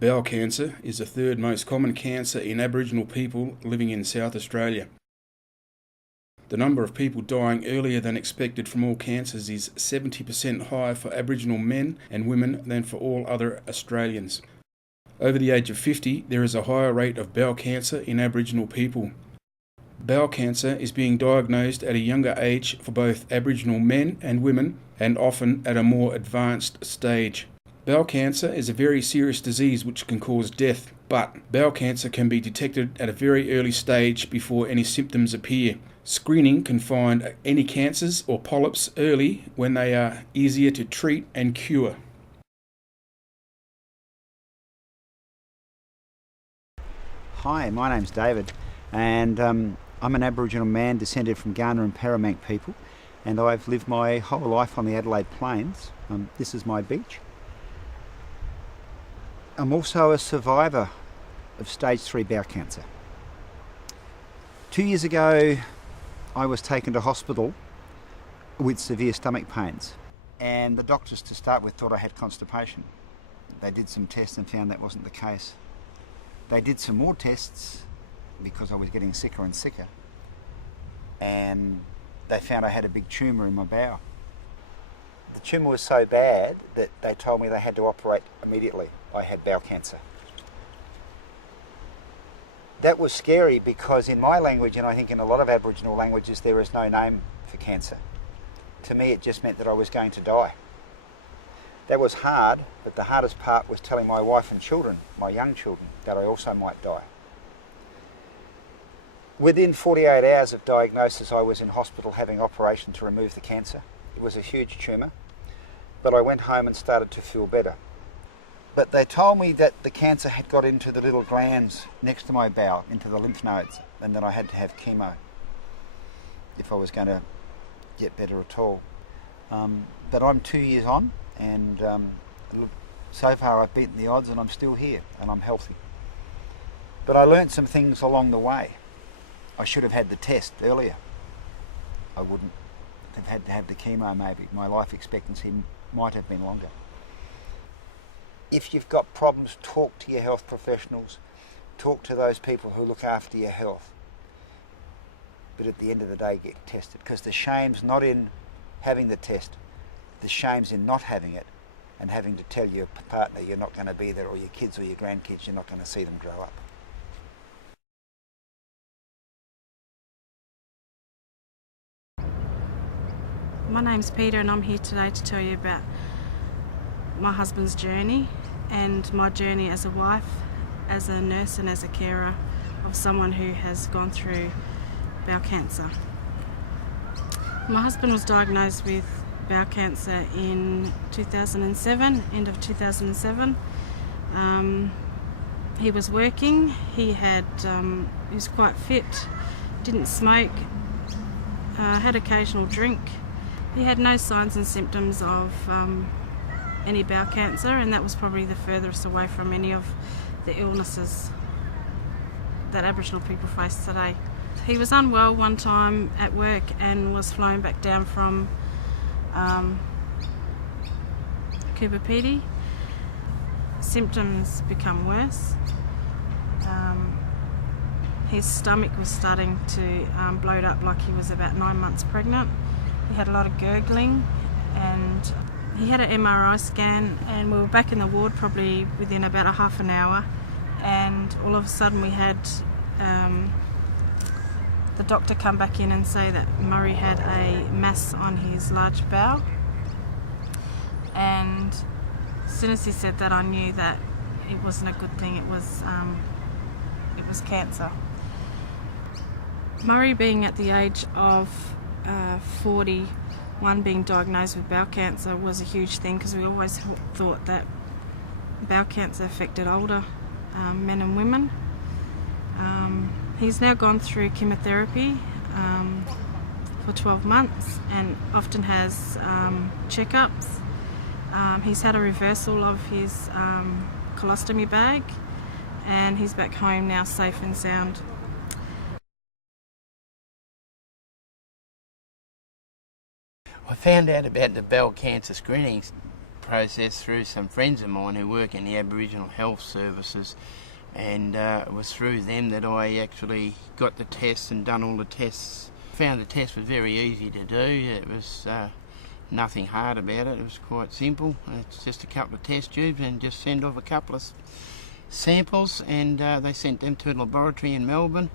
Bowel cancer is the third most common cancer in Aboriginal people living in South Australia. The number of people dying earlier than expected from all cancers is 70% higher for Aboriginal men and women than for all other Australians. Over the age of 50, there is a higher rate of bowel cancer in Aboriginal people. Bowel cancer is being diagnosed at a younger age for both Aboriginal men and women, and often at a more advanced stage. Bowel cancer is a very serious disease which can cause death, but bowel cancer can be detected at a very early stage before any symptoms appear. Screening can find any cancers or polyps early when they are easier to treat and cure. Hi, my name's David, and I'm an Aboriginal man descended from Kaurna and Paramank people, and I've lived my whole life on the Adelaide Plains. This is my beach. I'm also a survivor of stage 3 bowel cancer. 2 years ago, I was taken to hospital with severe stomach pains, and the doctors to start with thought I had constipation. They did some tests and found that wasn't the case. They did some more tests because I was getting sicker and sicker, and they found I had a big tumour in my bowel. The tumour was so bad that they told me they had to operate immediately. I had bowel cancer. That was scary because in my language, and I think in a lot of Aboriginal languages, there is no name for cancer. To me, it just meant that I was going to die. That was hard, but the hardest part was telling my wife and children, my young children, that I also might die. Within 48 hours of diagnosis, I was in hospital having operation to remove the cancer. It was a huge tumour, but I went home and started to feel better. But they told me that the cancer had got into the little glands next to my bowel, into the lymph nodes, and that I had to have chemo if I was going to get better at all. But I'm 2 years on, and so far I've beaten the odds and I'm still here and I'm healthy. But I learnt some things along the way. I should have had the test earlier. I wouldn't have had to have the chemo maybe. My life expectancy might have been longer. If you've got problems, talk to your health professionals, talk to those people who look after your health. But at the end of the day, get tested, because the shame's not in having the test, the shame's in not having it and having to tell your partner you're not going to be there, or your kids or your grandkids, you're not going to see them grow up. My name's Peter, and I'm here today to tell you about my husband's journey and my journey as a wife, as a nurse and as a carer of someone who has gone through bowel cancer. My husband was diagnosed with bowel cancer in 2007, end of 2007. He was working, he was quite fit, didn't smoke, had occasional drink. He had no signs and symptoms of any bowel cancer, and that was probably the furthest away from any of the illnesses that Aboriginal people face today. He was unwell one time at work and was flown back down from Kupapiti. Symptoms become worse. His stomach was starting to bloat up like he was about 9 months pregnant. He had a lot of gurgling, and he had an MRI scan, and we were back in the ward probably within about a half an hour, and all of a sudden we had the doctor come back in and say that Murray had a mass on his large bowel. And as soon as he said that, I knew that it wasn't a good thing. It was cancer. Murray, being at the age of 41, being diagnosed with bowel cancer was a huge thing, because we always thought that bowel cancer affected older men and women. He's now gone through chemotherapy for 12 months and often has checkups. He's had a reversal of his colostomy bag, and he's back home now, safe and sound. I found out about the bowel cancer screenings process through some friends of mine who work in the Aboriginal Health Services, and it was through them that I actually got the tests and done all the tests. Found the test was very easy to do. It was nothing hard about it. It was quite simple. It's just a couple of test tubes and just send off a couple of samples, and they sent them to a laboratory in Melbourne,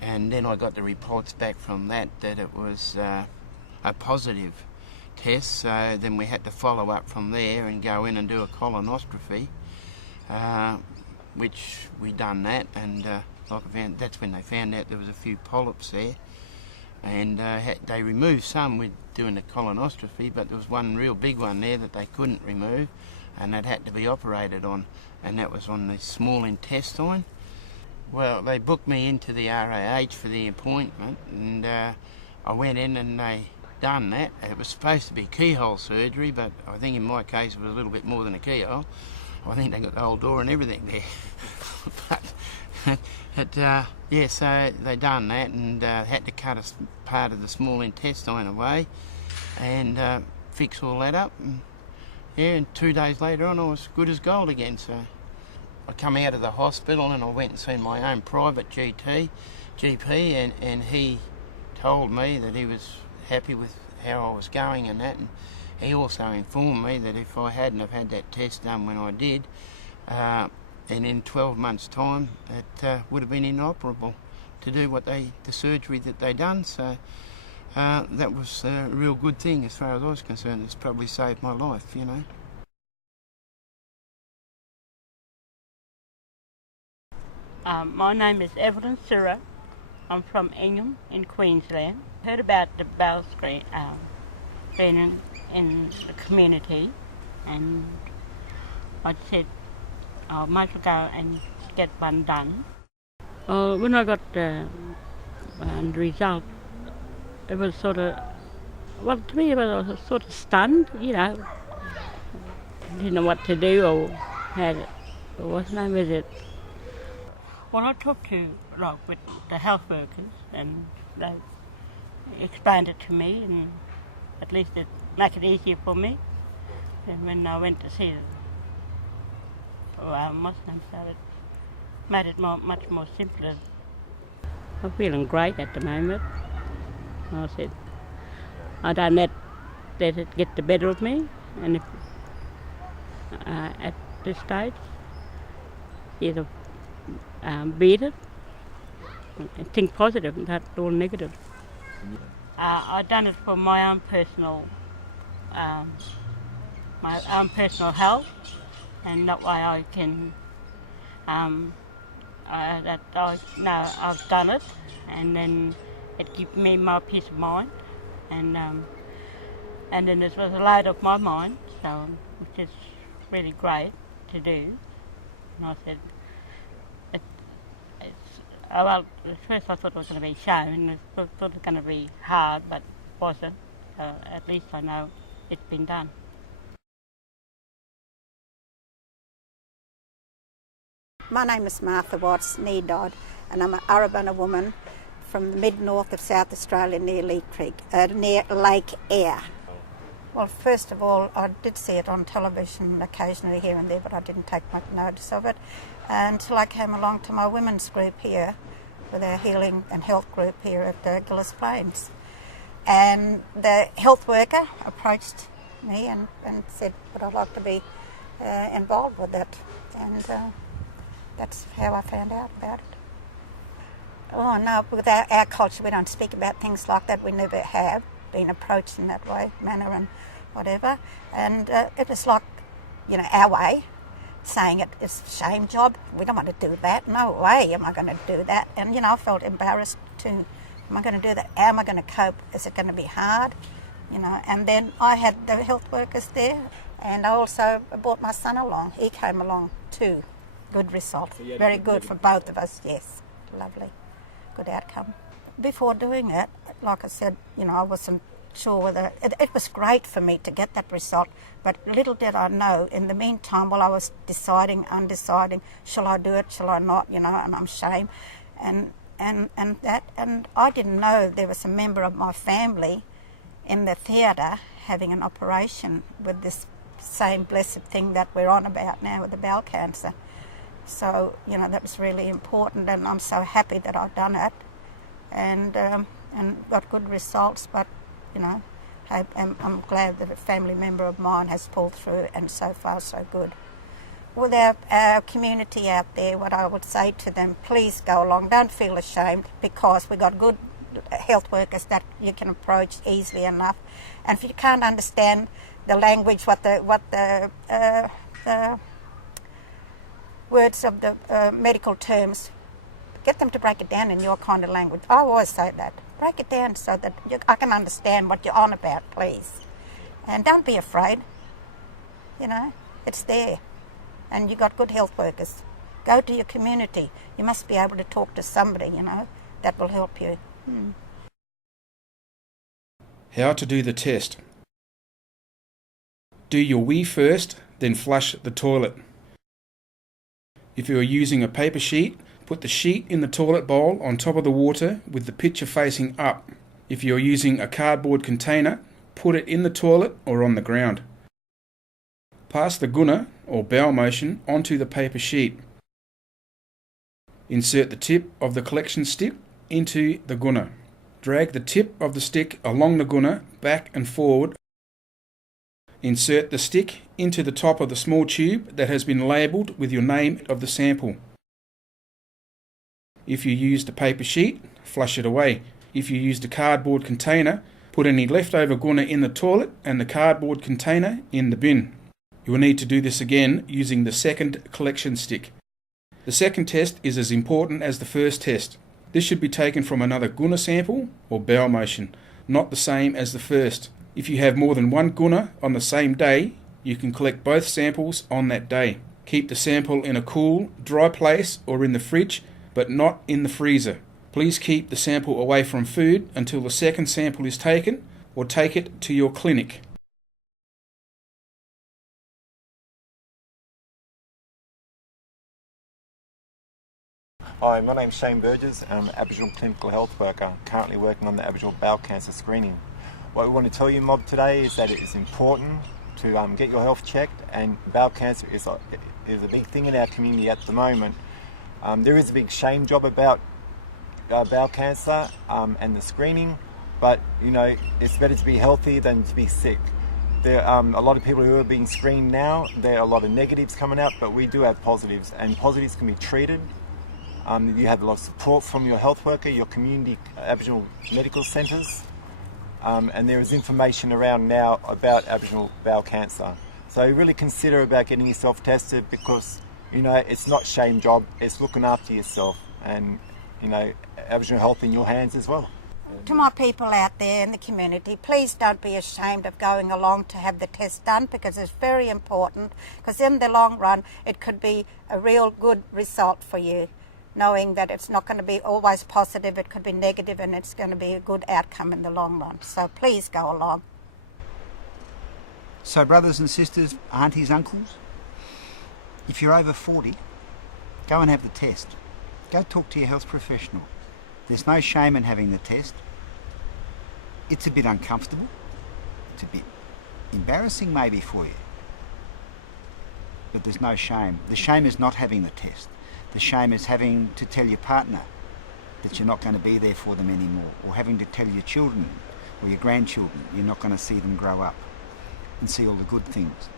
and then I got the reports back from that it was a positive test. So then we had to follow up from there and go in and do a colonoscopy, which we done that, and that's when they found out there was a few polyps there, and they removed some with doing the colonoscopy, but there was one real big one there that they couldn't remove, and that had to be operated on, and that was on the small intestine. Well, they booked me into the RAH for the appointment, and I went in and they done that. It was supposed to be keyhole surgery, but I think in my case it was a little bit more than a keyhole. I think they got the whole door and everything there. So they done that, and had to cut a part of the small intestine away and fix all that up. And 2 days later on I was good as gold again. So I come out of the hospital and I went and seen my own private GP, and he told me that he was happy with how I was going and that, and he also informed me that if I hadn't have had that test done when I did, and in 12 months' time, it would have been inoperable to do the surgery that they done. So that was a real good thing as far as I was concerned. It's probably saved my life, you know. My name is Evelyn Surra. I'm from Ingham in Queensland. Heard about the bowel screening in the community, and I said I might as well go and get one done. When I got the result, it was sort of, well, to me, I was sort of stunned, you know. Didn't know what to do or had it. What name is it? Well, I talked to, with the health workers, and they explained it to me, and at least it make it easier for me. And when I went to see Muslims, so it made it much more simpler. I'm feeling great at the moment. I said, I don't let it get the better of me, and if, at this stage, either beat it and think positive and not all negative. I've done it for my own personal health, and that way I can that I know I've done it, and then it gives me more peace of mind, and then this was a load off my mind, so which is really great to do. And I said, well, at first I thought it was going to be a shame, and I thought it was going to be hard, but it wasn't. So at least I know it's been done. My name is Martha Watts, nee Dodd, and I'm an Arabana woman from the mid-north of South Australia near near Lake Eyre. Well, first of all, I did see it on television occasionally here and there, but I didn't take much notice of it until I came along to my women's group here, with our healing and health group here at Gillis Plains. And the health worker approached me and said, would I like to be involved with that? And that's how I found out about it. Oh no, with our culture we don't speak about things like that. We never have been approached in that manner and whatever. And it was like, our way, saying it's a shame job. We don't want to do that. No way am I going to do that. And, I felt embarrassed too. Am I going to do that? How am I going to cope? Is it going to be hard? And then I had the health workers there, and I also brought my son along. He came along too. Good result. Very good for both of us, yes. Lovely. Good outcome. Before doing it, like I said, I wasn't sure whether... It was great for me to get that result, but little did I know, in the meantime, while I was undeciding, shall I do it, shall I not, and I'm ashamed, and I didn't know there was a member of my family in the theatre having an operation with this same blessed thing that we're on about now with the bowel cancer. So, that was really important, and I'm so happy that I've done it and got good results. But, I'm glad that a family member of mine has pulled through, and so far so good. With our community out there, what I would say to them, please go along, don't feel ashamed, because we've got good health workers that you can approach easily enough. And if you can't understand the language, what the words of the medical terms, get them to break it down in your kind of language. I always say that. Break it down so that I can understand what you're on about, please. And don't be afraid. It's there. And you've got good health workers. Go to your community. You must be able to talk to somebody, that will help you. How to do the test. Do your wee first, then flush the toilet. If you are using a paper sheet, put the sheet in the toilet bowl on top of the water with the pitcher facing up. If you are using a cardboard container, put it in the toilet or on the ground. Pass the gunner or bowel motion onto the paper sheet. Insert the tip of the collection stick into the gunner. Drag the tip of the stick along the gunner back and forward. Insert the stick into the top of the small tube that has been labelled with your name of the sample. If you used a paper sheet, flush it away. If you used a cardboard container, put any leftover gunner in the toilet and the cardboard container in the bin. You will need to do this again using the second collection stick. The second test is as important as the first test. This should be taken from another gunner sample or bowel motion, not the same as the first. If you have more than one gunner on the same day, you can collect both samples on that day. Keep the sample in a cool, dry place or in the fridge, but not in the freezer. Please keep the sample away from food until the second sample is taken, or take it to your clinic. Hi, my name's Shane Burgess. I'm an Aboriginal clinical health worker, currently working on the Aboriginal bowel cancer screening. What we want to tell you, mob, today is that it is important to get your health checked, and bowel cancer is a big thing in our community at the moment. There is a big shame job about bowel cancer and the screening, but it's better to be healthy than to be sick. There are a lot of people who are being screened now. There are a lot of negatives coming out, but we do have positives, and positives can be treated. You have a lot of support from your health worker, your community Aboriginal medical centres, and there is information around now about Aboriginal bowel cancer. So really consider about getting yourself tested, because it's not shame job, it's looking after yourself, and Aboriginal health in your hands as well. To my people out there in the community, please don't be ashamed of going along to have the test done, because it's very important, because in the long run it could be a real good result for you, knowing that it's not going to be always positive, it could be negative, and it's going to be a good outcome in the long run. So please go along. So brothers and sisters, aunties, uncles, if you're over 40, go and have the test. Go talk to your health professional. There's no shame in having the test. It's a bit uncomfortable. It's a bit embarrassing maybe for you. But there's no shame. The shame is not having the test. The shame is having to tell your partner that you're not going to be there for them anymore, or having to tell your children or your grandchildren you're not going to see them grow up and see all the good things.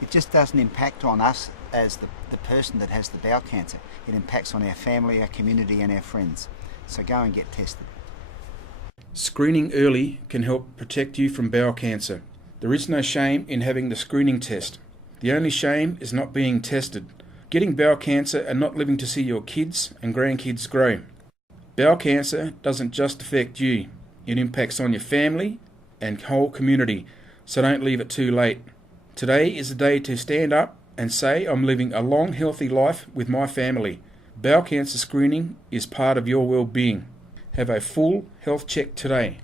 It just doesn't impact on us as the person that has the bowel cancer. It impacts on our family, our community and our friends. So go and get tested. Screening early can help protect you from bowel cancer. There is no shame in having the screening test. The only shame is not being tested, getting bowel cancer and not living to see your kids and grandkids grow. Bowel cancer doesn't just affect you. It impacts on your family and whole community, so don't leave it too late. Today is the day to stand up and say, I'm living a long, healthy life with my family. Bowel cancer screening is part of your well-being. Have a full health check today.